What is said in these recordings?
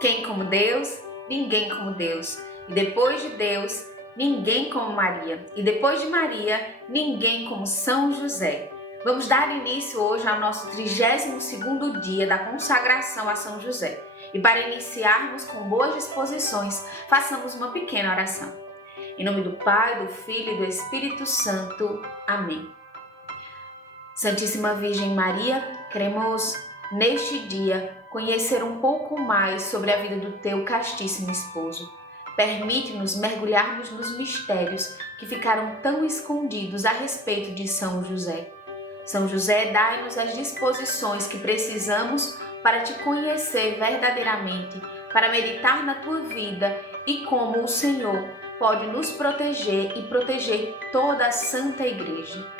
Quem como Deus? Ninguém como Deus. E depois de Deus, ninguém como Maria. E depois de Maria, ninguém como São José. Vamos dar início hoje ao nosso 32º dia da consagração a São José. E para iniciarmos com boas disposições, façamos uma pequena oração. Em nome do Pai, do Filho e do Espírito Santo. Amém. Santíssima Virgem Maria, queremos neste dia conhecer um pouco mais sobre a vida do teu castíssimo esposo. Permite-nos mergulharmos nos mistérios que ficaram tão escondidos a respeito de São José. São José, dai-nos as disposições que precisamos para te conhecer verdadeiramente, para meditar na tua vida e como o Senhor pode nos proteger e proteger toda a Santa Igreja.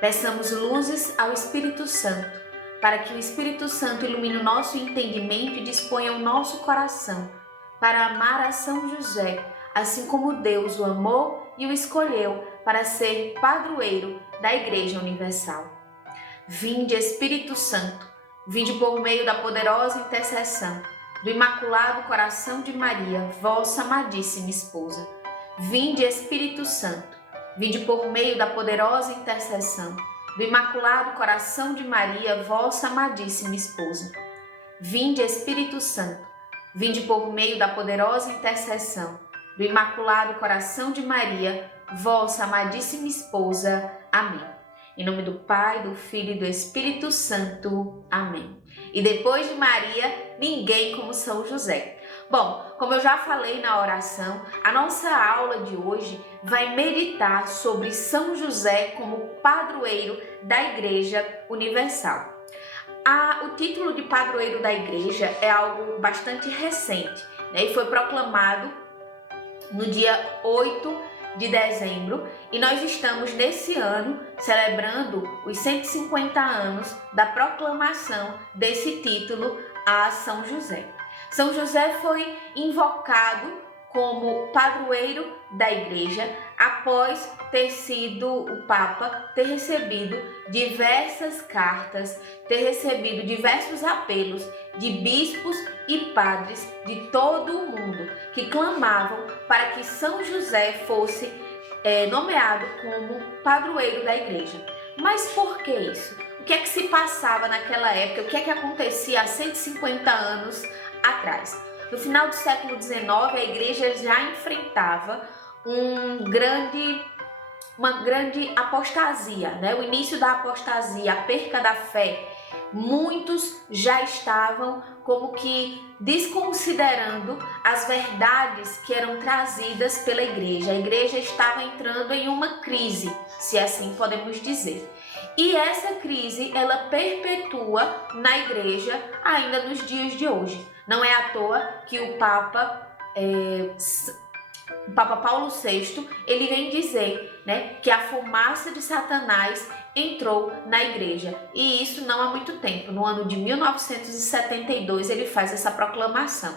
Peçamos luzes ao Espírito Santo, para que o Espírito Santo ilumine o nosso entendimento e disponha o nosso coração para amar a São José, assim como Deus o amou e o escolheu para ser padroeiro da Igreja Universal. Vinde, Espírito Santo, vinde por meio da poderosa intercessão do Imaculado Coração de Maria, vossa amadíssima esposa. Vinde, Espírito Santo, vinde por meio da poderosa intercessão do Imaculado Coração de Maria, vossa amadíssima esposa. Vinde, Espírito Santo, vinde por meio da poderosa intercessão do Imaculado Coração de Maria, vossa amadíssima esposa. Amém. Em nome do Pai, do Filho e do Espírito Santo. Amém. E depois de Maria, ninguém como São José. Bom, como eu já falei na oração, a nossa aula de hoje vai meditar sobre São José como padroeiro da Igreja Universal. O título de padroeiro da Igreja é algo bastante recente, né? E foi proclamado no dia 8 de dezembro e nós estamos nesse ano celebrando os 150 anos da proclamação desse título a São José. São José foi invocado como padroeiro da Igreja após ter sido o Papa, ter recebido diversas cartas, ter recebido diversos apelos de bispos e padres de todo o mundo que clamavam para que São José fosse nomeado como padroeiro da Igreja. Mas por que isso? O que é que se passava naquela época? O que é que acontecia há 150 anos atrás? No final do século XIX, a Igreja já enfrentava uma grande apostasia, né? O início da apostasia, a perca da fé. Muitos já estavam como que desconsiderando as verdades que eram trazidas pela Igreja. A Igreja estava entrando em uma crise, se assim podemos dizer. E essa crise, ela perpetua na Igreja ainda nos dias de hoje. Não é à toa que o Papa Paulo VI, ele vem dizer, né, que a fumaça de Satanás entrou na Igreja. E isso não há muito tempo. No ano de 1972, ele faz essa proclamação.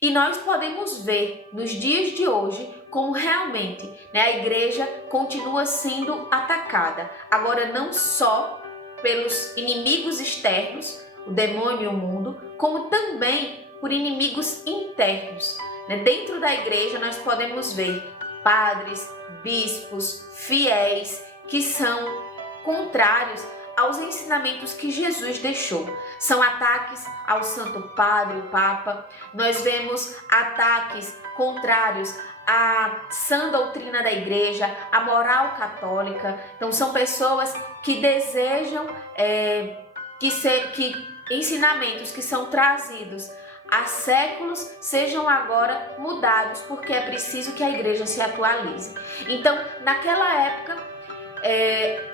E nós podemos ver nos dias de hoje como realmente, né, a Igreja continua sendo atacada. Agora não só pelos inimigos externos, o demônio e o mundo, como também por inimigos internos. Dentro da Igreja nós podemos ver padres, bispos, fiéis que são contrários aos ensinamentos que Jesus deixou. São ataques ao Santo Padre, o Papa. Nós vemos ataques contrários à sã doutrina da Igreja, à moral católica. Então são pessoas que desejam que ensinamentos que são trazidos há séculos sejam agora mudados, porque é preciso que a Igreja se atualize. Então, naquela época,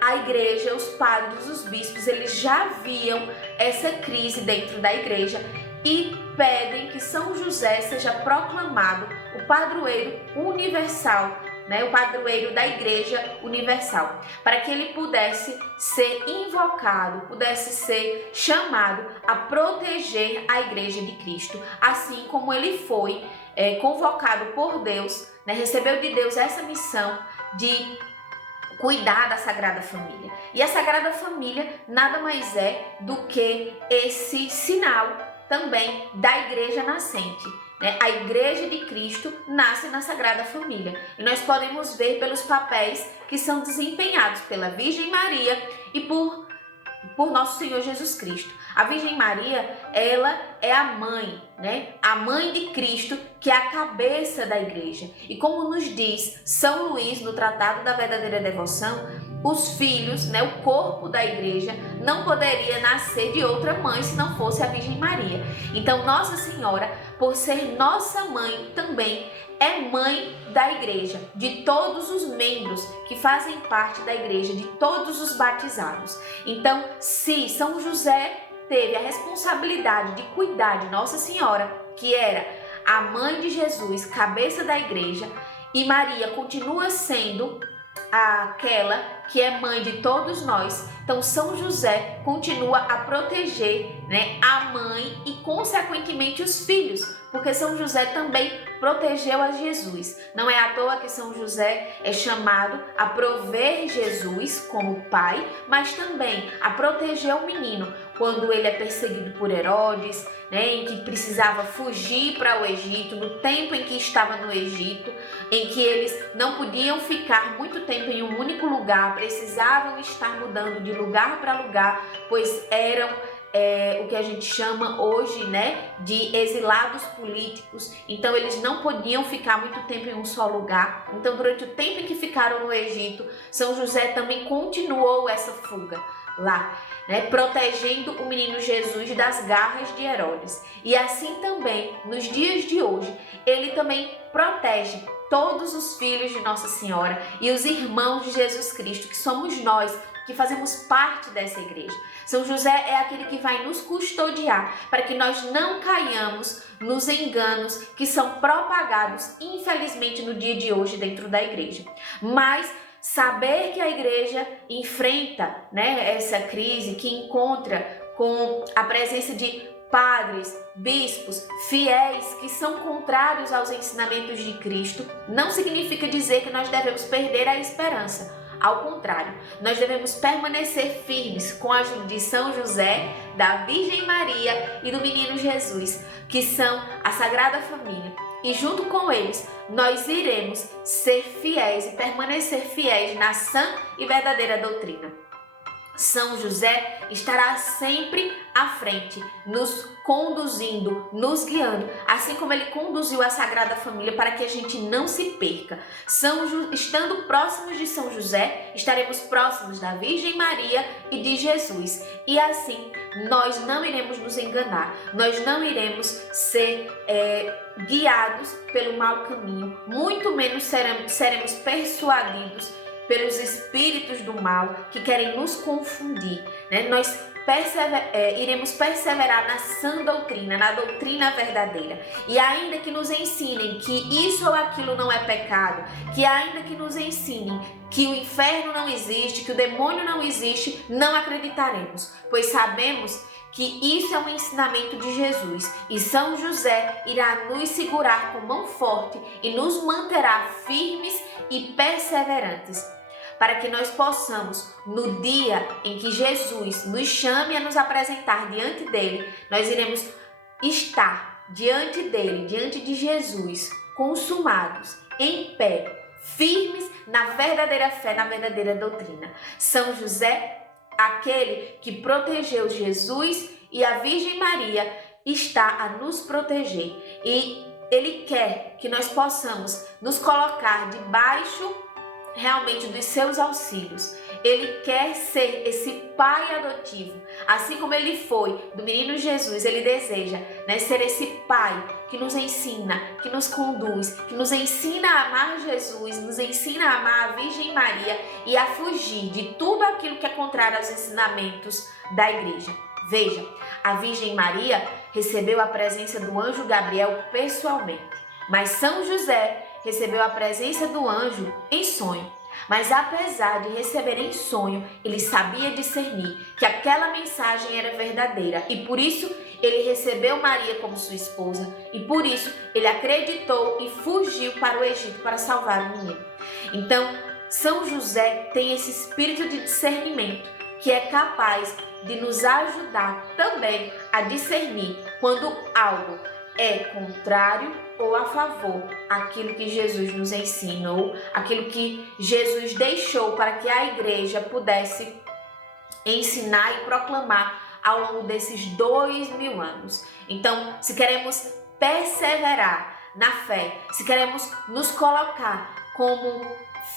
a Igreja, os padres, os bispos, eles já viam essa crise dentro da Igreja e pedem que São José seja proclamado o padroeiro universal, né, o padroeiro da Igreja Universal, para que ele pudesse ser invocado, pudesse ser chamado a proteger a Igreja de Cristo, assim como ele foi convocado por Deus, né, recebeu de Deus essa missão de cuidar da Sagrada Família. E a Sagrada Família nada mais é do que esse sinal também da igreja nascente. A igreja de Cristo nasce na Sagrada Família e nós podemos ver pelos papéis que são desempenhados pela Virgem Maria e por nosso Senhor Jesus Cristo. A Virgem Maria, ela é a mãe, a mãe de Cristo, que é a cabeça da igreja. E como nos diz São Luís no Tratado da Verdadeira Devoção, os filhos, o corpo da igreja, não poderia nascer de outra mãe se não fosse a Virgem Maria. Então, Nossa Senhora, por ser nossa mãe também, é mãe da igreja, de todos os membros que fazem parte da igreja, de todos os batizados. Então, se São José teve a responsabilidade de cuidar de Nossa Senhora, que era a mãe de Jesus, cabeça da igreja, e Maria continua sendo aquela que é mãe de todos nós, então São José continua a proteger, a mãe e consequentemente os filhos, porque São José também protegeu a Jesus. Não é à toa que São José é chamado a prover Jesus como pai, mas também a proteger o menino quando ele é perseguido por Herodes, em que precisava fugir para o Egito, no tempo em que estava no Egito, em que eles não podiam ficar muito tempo em um único lugar, precisavam estar mudando de lugar para lugar, pois eram o que a gente chama hoje, de exilados políticos. Então eles não podiam ficar muito tempo em um só lugar. Então, durante o tempo em que ficaram no Egito, São José também continuou essa fuga lá, protegendo o menino Jesus das garras de Herodes. E assim também, nos dias de hoje, ele também protege todos os filhos de Nossa Senhora e os irmãos de Jesus Cristo, que somos nós, que fazemos parte dessa igreja. São José é aquele que vai nos custodiar para que nós não caiamos nos enganos que são propagados, infelizmente, no dia de hoje dentro da igreja. Mas saber que a igreja enfrenta, essa crise, que encontra com a presença de padres, bispos, fiéis que são contrários aos ensinamentos de Cristo, não significa dizer que nós devemos perder a esperança. Ao contrário, nós devemos permanecer firmes com a ajuda de São José, da Virgem Maria e do Menino Jesus, que são a Sagrada Família. E junto com eles, nós iremos ser fiéis e permanecer fiéis na sã e verdadeira doutrina. São José estará sempre à frente, nos conduzindo, nos guiando, assim como ele conduziu a Sagrada Família para que a gente não se perca. Estando próximos de São José, estaremos próximos da Virgem Maria e de Jesus. E assim, nós não iremos nos enganar, nós não iremos ser guiados pelo mau caminho, muito menos seremos persuadidos pelos espíritos do mal que querem nos confundir. Nós iremos perseverar na sã doutrina, na doutrina verdadeira. E ainda que nos ensinem que isso ou aquilo não é pecado, que ainda que nos ensinem que o inferno não existe, que o demônio não existe, não acreditaremos, pois sabemos que isso é um ensinamento de Jesus e São José irá nos segurar com mão forte e nos manterá firmes e perseverantes, para que nós possamos, no dia em que Jesus nos chame a nos apresentar diante dele, nós iremos estar diante dele, diante de Jesus, consumados, em pé, firmes na verdadeira fé, na verdadeira doutrina. São José, aquele que protegeu Jesus e a Virgem Maria, está a nos proteger. E ele quer que nós possamos nos colocar debaixo realmente dos seus auxílios. Ele quer ser esse pai adotivo, assim como ele foi do menino Jesus. Ele deseja ser esse pai que nos ensina, que nos conduz, que nos ensina a amar Jesus, nos ensina a amar a Virgem Maria e a fugir de tudo aquilo que é contrário aos ensinamentos da igreja. Veja, a Virgem Maria recebeu a presença do anjo Gabriel pessoalmente, mas São José recebeu a presença do anjo em sonho. Mas apesar de receber em sonho, ele sabia discernir que aquela mensagem era verdadeira e por isso ele recebeu Maria como sua esposa e por isso ele acreditou e fugiu para o Egito para salvar o menino. Então, São José tem esse espírito de discernimento que é capaz de nos ajudar também a discernir quando algo é contrário ou a favor aquilo que Jesus nos ensinou, aquilo que Jesus deixou para que a igreja pudesse ensinar e proclamar ao longo desses 2000 anos. Então, se queremos perseverar na fé, se queremos nos colocar como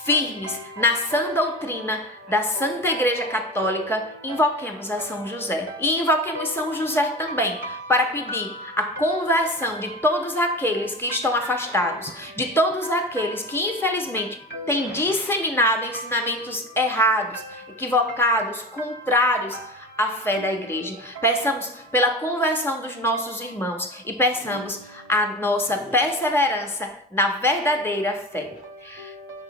firmes na sã doutrina da Santa Igreja Católica, invoquemos a São José. E invoquemos São José também para pedir a conversão de todos aqueles que estão afastados, de todos aqueles que infelizmente têm disseminado ensinamentos errados, equivocados, contrários à fé da Igreja. Peçamos pela conversão dos nossos irmãos e peçamos a nossa perseverança na verdadeira fé.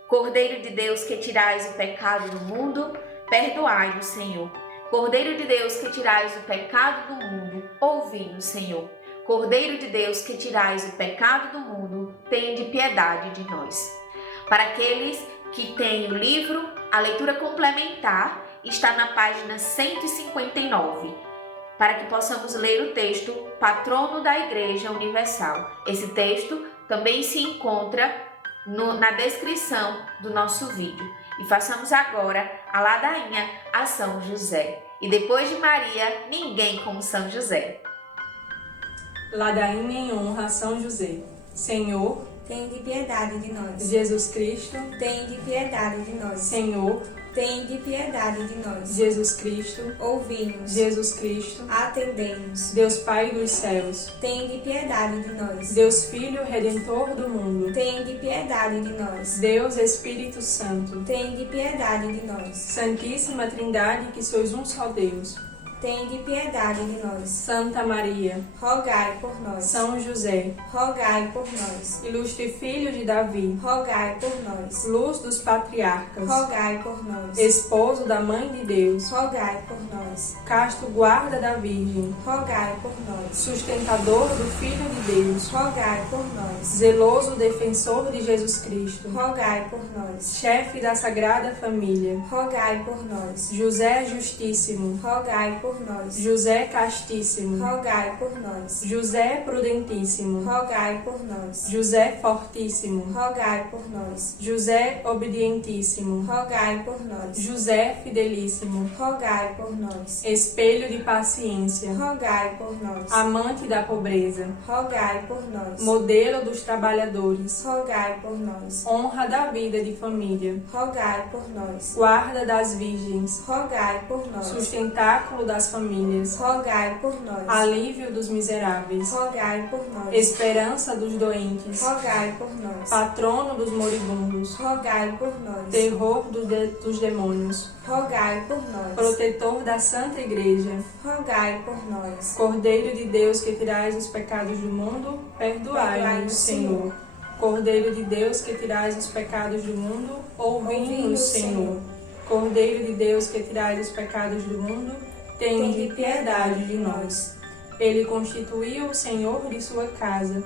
Cordeiro de Deus, que tirais o pecado do mundo, perdoai-nos, Senhor. Cordeiro de Deus, que tirais o pecado do mundo, ouvi-nos, Senhor. Cordeiro de Deus, que tirais o pecado do mundo, tende piedade de nós. Para aqueles que têm o livro, a leitura complementar está na página 159, para que possamos ler o texto Patrono da Igreja Universal. Esse texto também se encontra na descrição do nosso vídeo. E façamos agora a ladainha a São José. E depois de Maria, ninguém como São José. Ladainha em honra a São José. Senhor, tende piedade de nós. Jesus Cristo, tende piedade de nós. Senhor, tende piedade de nós. Jesus Cristo, ouvi-nos. Jesus Cristo, atendei-nos. Deus Pai dos céus, tende piedade de nós. Deus Filho Redentor do mundo, tende piedade de nós. Deus Espírito Santo, tende piedade de nós. Santíssima Trindade, que sois um só Deus, tende piedade de nós. Santa Maria, rogai por nós. São José, rogai por nós. Ilustre Filho de Davi, rogai por nós. Luz dos patriarcas, rogai por nós. Esposo da Mãe de Deus, rogai por nós. Casto guarda da Virgem, rogai por nós. Sustentador do Filho de Deus, rogai por nós. Zeloso defensor de Jesus Cristo, rogai por nós. Chefe da Sagrada Família, rogai por nós. José Justíssimo, rogai por nós. José Castíssimo, rogai por nós. José Prudentíssimo, rogai por nós. José Fortíssimo, rogai por nós. José Obedientíssimo, rogai por nós. José Fidelíssimo, rogai por nós. Espelho de paciência, rogai por nós. Amante da pobreza, rogai por nós. Modelo dos trabalhadores, rogai por nós. Honra da vida de família, rogai por nós. Guarda das virgens, rogai por nós. Sustentáculo das famílias, rogai por nós. Alívio dos miseráveis, rogai por nós. Esperança dos doentes, rogai por nós. Patrono dos moribundos, rogai por nós. Terror dos demônios, rogai por nós. Protetor da Santa Igreja, rogai por nós. Cordeiro de Deus, que tirais os pecados do mundo, perdoai-nos, Senhor. Cordeiro de Deus, que tirais os pecados do mundo, ouvi-nos, Senhor. Cordeiro de Deus, que tirais os pecados do mundo, tende piedade de nós. Ele constituiu o Senhor de sua casa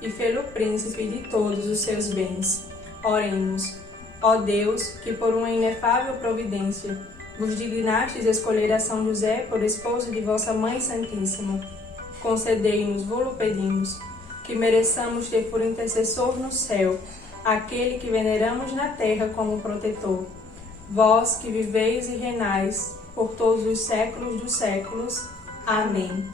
e fê-lo príncipe de todos os seus bens. Oremos. Ó Deus, que por uma inefável providência vos dignastes escolher a São José por esposo de vossa Mãe Santíssima, concedei-nos, vô-lo pedimos, que mereçamos ter por intercessor no céu aquele que veneramos na terra como protetor. Vós que viveis e reinais por todos os séculos dos séculos. Amém.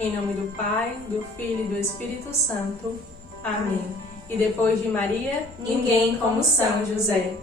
Em nome do Pai, do Filho e do Espírito Santo. Amém. E depois de Maria, ninguém como São José.